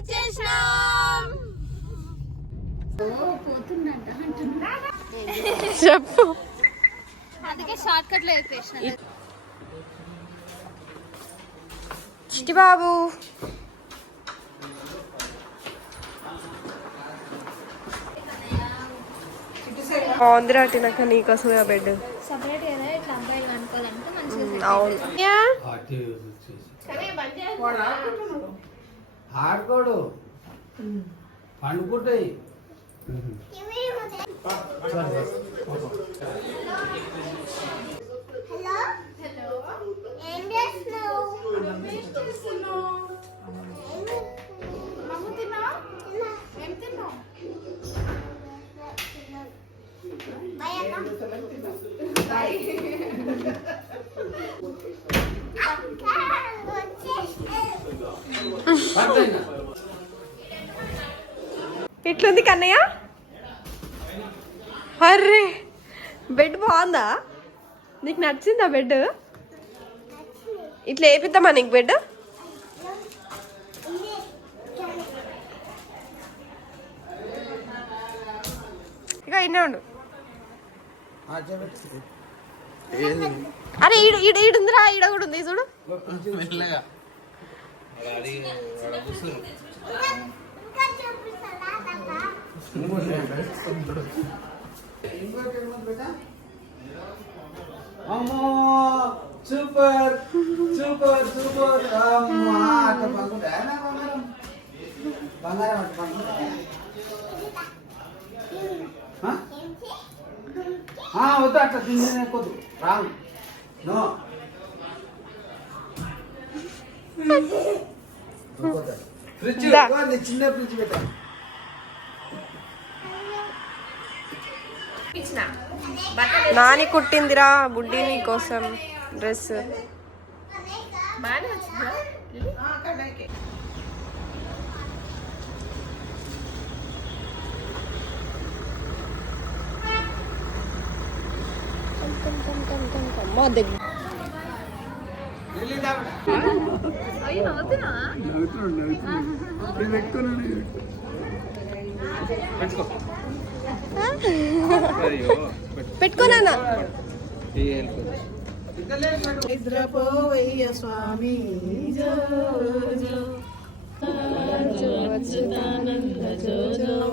వచ్చేసినాం. చెప్పు. అందుకే షార్ట్ కట్ లో చెప్పేసిన. చిట్టి బాబు బాగుందిరా తినక నీకోసమే ఆ బెడ్. సపరేట్ కదా ఇట్లా అబ్బాయిలు అనుకోవాలంటే మంచిగా. అవును ఆడుకోడు పండుకుంటాయి. ఎట్లుంది కన్నయ్య? అర్రే బెడ్ బాగుందా? నీకు నచ్చిందా బెడ్? ఇట్లా వేపిద్దామా నీకు బెడ్? ఇక ఇన్నే ఉండు. అరే ఈడుందిరా, ఈడ కూడా ఉంది చూడు. అమ్మో సూపర్ సూపర్ సూపర్. అమ్మా అట్ట పండుకుంటా బంగారం బంగారం అట్ట పండుకుంటా. వద్దు అట్లా తినేకొద్దు రాంగ్ నో. ఫ్రిడ్జ్ చిన్న ఫ్రిడ్జ్ పెట్టా. నాని కుట్టిందిరా బుడ్డి నీ కోసం డ్రెస్. పెట్టుకోనా నిద్రపోవయ్య స్వామి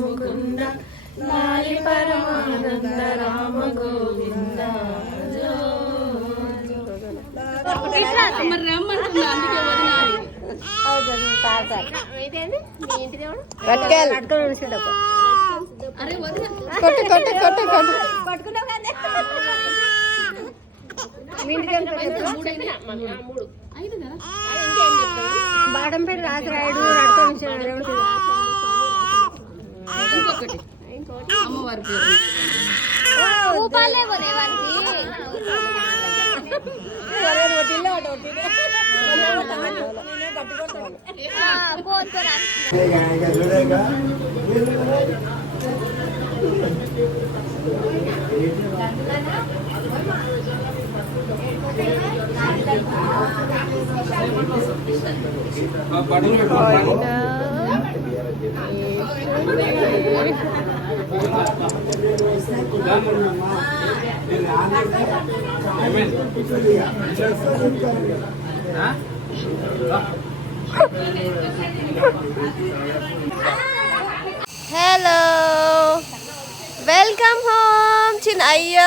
ముకుంద లాలి పరమానంద రామ గోవింద. బాడంపేట రాజరాయుడు అమ్మవారి హలో వెల్కమ్ హోమ్ చిన్నయ్య.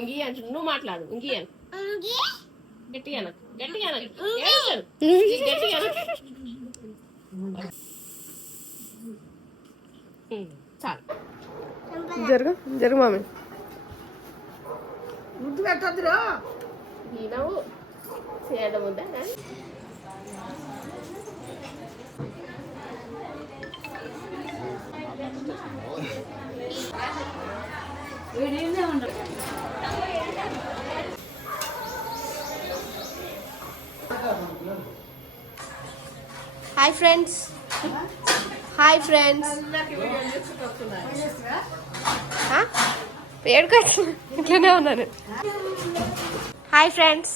ఇంగి అంటు నువ్వు మాట్లాడు. ఇంగి గట్టిగా గట్టిగా చాలు. జరుగు జరుగు మామి. ముద్దు పెట్టద్దురా నవ్వు చేయడం ఉందా. Hi friends, hi friends. ఏడుకొచ్చిన ఇట్లనే ఉన్నాను. Hi friends.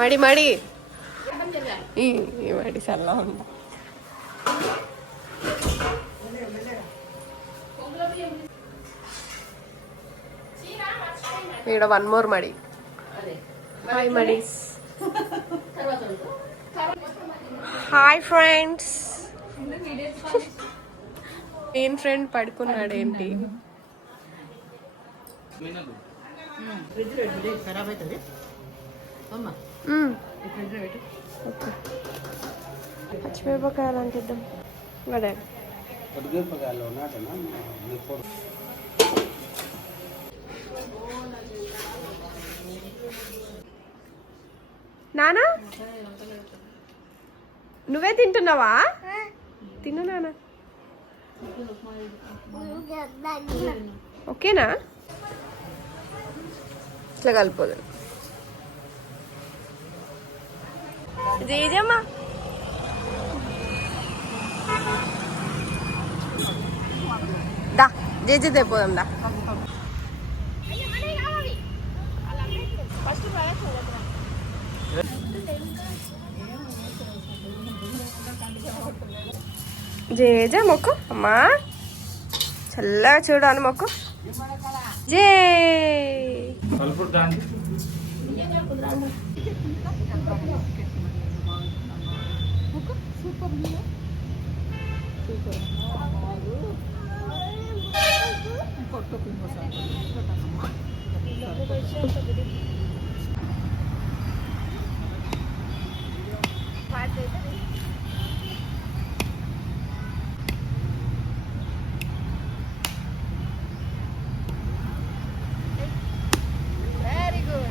మడి మడి ఈ మడి చల్లా ఉంది. ఈడ 1 more మడి. హాయ్ మడి. Hi friends. ఏం ఫ్రెండ్ పడుకున్నాడు ఏంటి? పచ్చిమిరపకాయలు అంటిద్దాం. నానా నువ్వే తింటున్నావా? తిను నానా. ఓకేనా? ఇట్లా కలిపోదు. జేజమ్మా దా జేజే తెపోదాం దా. జేజే మొక్కు అమ్మా, చల్లగా చూడాలి మొక్కు. జే వెరీ గుడ్.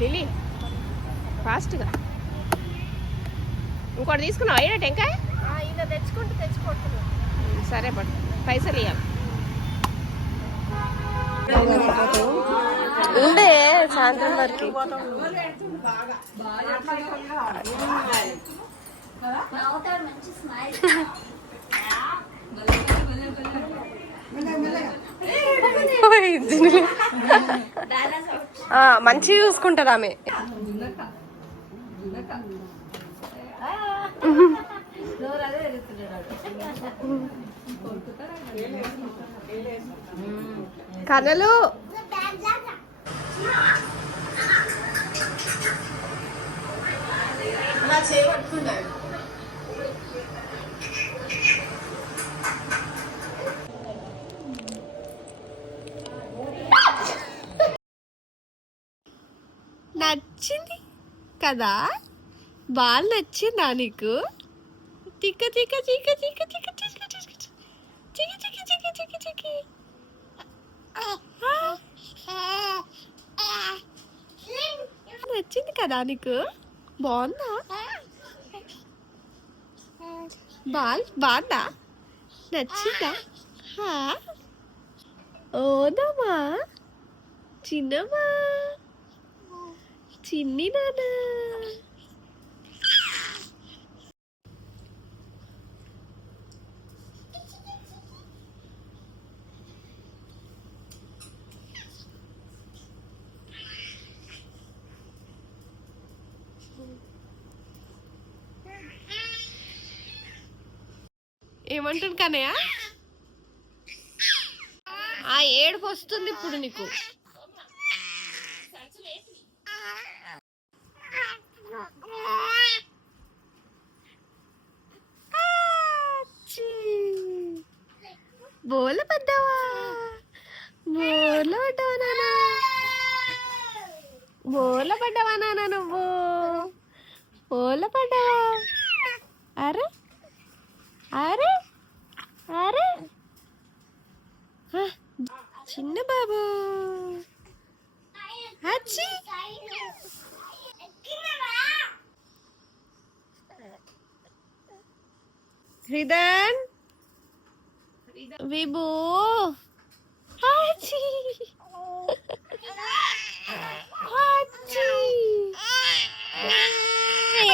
లిలీ ఫాస్ట్గా ఇంకోటి తీసుకున్నావు. అయినా టెంకాయ ఇలా తెచ్చుకుంటున్నాను. సరే పట్టు, పైసలు ఇవ్వాలి. ఉండే సాయంత్రం వరకు. మంచిగా చూసుకుంటారు ఆమె. కనలు నచ్చింది కదా? బాగా నచ్చిందా నీకు? చిక్క చిక్క చిక్క చిక్క చిక్క చిక్క చిక్క చిక్క చిక్క చిక్క చిక్క చిక్క. నచ్చింది కదా నీకు? బాగుందా? బాగుందా? నచ్చిందా? ఓదమ్మా చిన్నమ్మా చిన్ని నానా. ఏమంటాను కనయ్య? ఆ ఏడుపు వస్తుంది ఇప్పుడు నీకు. బోల పడ్డావా? బోల పడ్డావా నాన్న? నువ్వు బోల పడ్డావా? అరే అరే అరే చిన్న బాబు. హృదన్ విభూ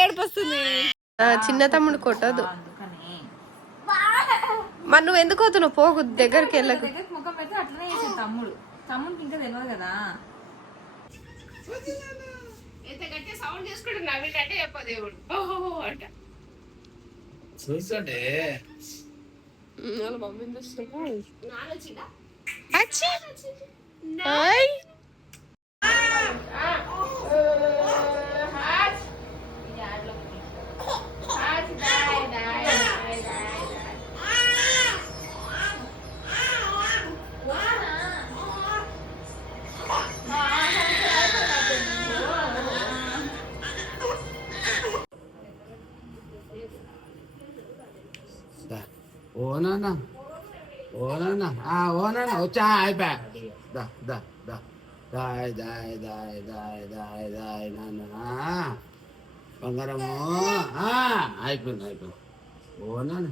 ఏడుపు వస్తుంది. చిన్న తమ్ముడు కొట్టదు. మరి నువ్వు ఎందుకు పోతున్నావు? పోకు, దగ్గరికి వెళ్ళకు. దగ్గర ముఖం పెడితే అట్లనే చేసాడు తమ్ముడికి ఇంకా తెలియదు కదా. ఎంత గట్టిగా సౌండ్ చేసుకుంటూ నవ్వింటే చెప్పదు దేవుడు ఓహో అంట. చూసండి వాళ్ళ మమ్మీని చూస్తున్నాడు. నానొచ్చిందా? ఓ నాన్న వచ్చా అయిపోయా. దాయ్ నాన్న బంగారము అయిపోయింది. ఓ నాన్న